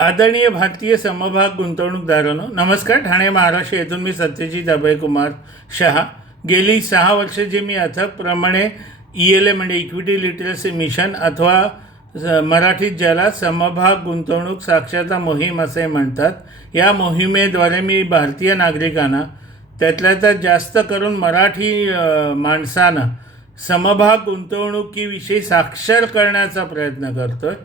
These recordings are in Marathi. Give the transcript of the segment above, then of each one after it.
आदरणीय भारतीय समभाग गुंतवणूकदारांनो, नमस्कार. ठाणे महाराष्ट्र येथून मी सत्यजित अभयकुमार शहा. गेली 6 वर्षे जे मी अथकप्रमाणे ELA म्हणजे इक्विटी लिटरसी मिशन अथवा मराठीत ज्याला समभाग गुंतवणूक साक्षरता मोहीम असे म्हणतात, या मोहिमेद्वारे मी भारतीय नागरिकांना, त्यातल्या त्यात जास्त करून मराठी माणसांना समभाग गुंतवणुकीविषयी साक्षर करण्याचा प्रयत्न करतो आहे.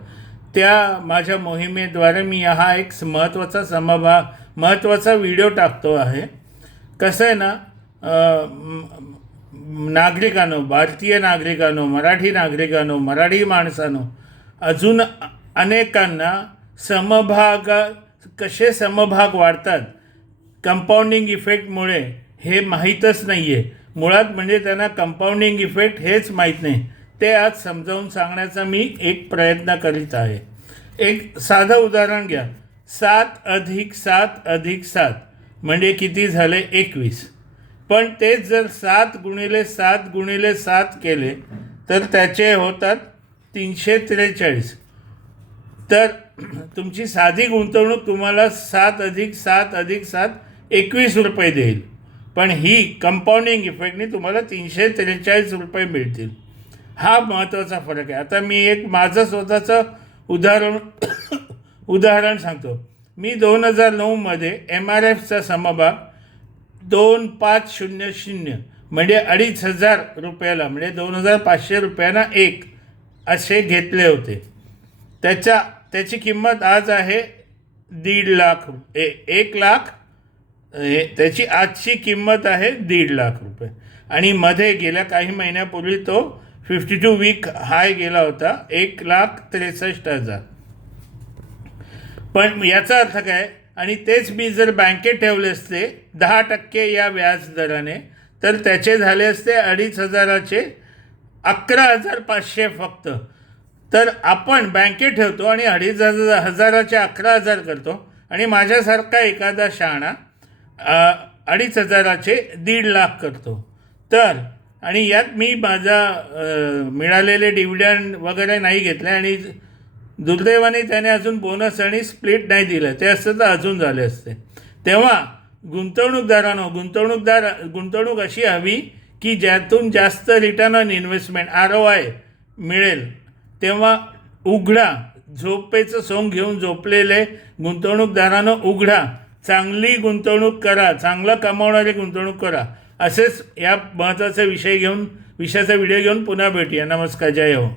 त्या माझ्या मोहिमेद्वारे मी हा एक महत्त्वाचा व्हिडिओ टाकतो आहे. कसं आहे ना, नागरिकांनो, भारतीय नागरिकांनो, मराठी नागरिकांनो, मराठी माणसांनो, अजून अनेकांना कसे समभाग वाढतात कंपाऊंडिंग इफेक्टमुळे हे माहीतच नाही आहे. मुळात म्हणजे त्यांना कंपाऊंडिंग इफेक्ट हेच माहीत नाही. ते आज समजावून सांगण्याचा मी एक प्रयत्न करीत आहे. एक साधं उदाहरण घ्या. 7+7+7 म्हणजे किती झाले? 21. पण तेच जर 7x7x7 केले तर त्याचे होतात 343. तर तुमची साधी गुंतवणूक तुम्हाला 7+7+7 21 रुपये देईल, पण ही कंपाऊंडिंग इफेक्टने तुम्हाला 343 रुपये मिळतील. हा महत्त्वाचा फरक आहे. आता मी एक माझं स्वतःचं उदाहरण सांगतो. मी 2009मध्ये MRFचा समभाग 2500 म्हणजे 2500 रुपयाला, म्हणजे 2500 रुपयांना एक असे घेतले होते. त्याची किंमत आज आहे 1.5 लाख. 1 लाख त्याची आजची किंमत आहे 1.5 लाख रुपये. आणि मध्ये गेल्या काही महिन्यापूर्वी तो 52 वीक हाय गेला होता 1,63,000. पण याचा अर्थ काय? आणि तेच मी जर बँकेत ठेवले असते 10% या व्याज दराने, तर त्याचे झाले असते 2,500चे 11,500 फक्त. तर आपण बँकेत ठेवतो आणि 2,500चे 11,000 करतो, आणि माझ्यासारखा एखादा शहाणा 2,500चे 1.5 लाख करतो. तर आणि यात मी माझा मिळालेले डिव्हिडंड वगैरे नाही घेतले, आणि दुर्दैवाने त्याने अजून बोनस आणि स्प्लिट नाही दिलं. ते असतं तर अजून झाले असते. तेव्हा गुंतवणूकदारांनो, गुंतवणूक अशी हवी की ज्यातून जास्त रिटर्न ऑन इन्व्हेस्टमेंट ROI मिळेल. तेव्हा उघडा, झोपेचं सोंग घेऊन झोपलेले गुंतवणूकदारांनो उघडा, चांगली गुंतवणूक करा, चांगलं कमावणारी गुंतवणूक करा. असेच या महत्त्वाचा विषयाचा व्हिडिओ घेऊन पुन्हा भेटूया. नमस्कार. जय हो.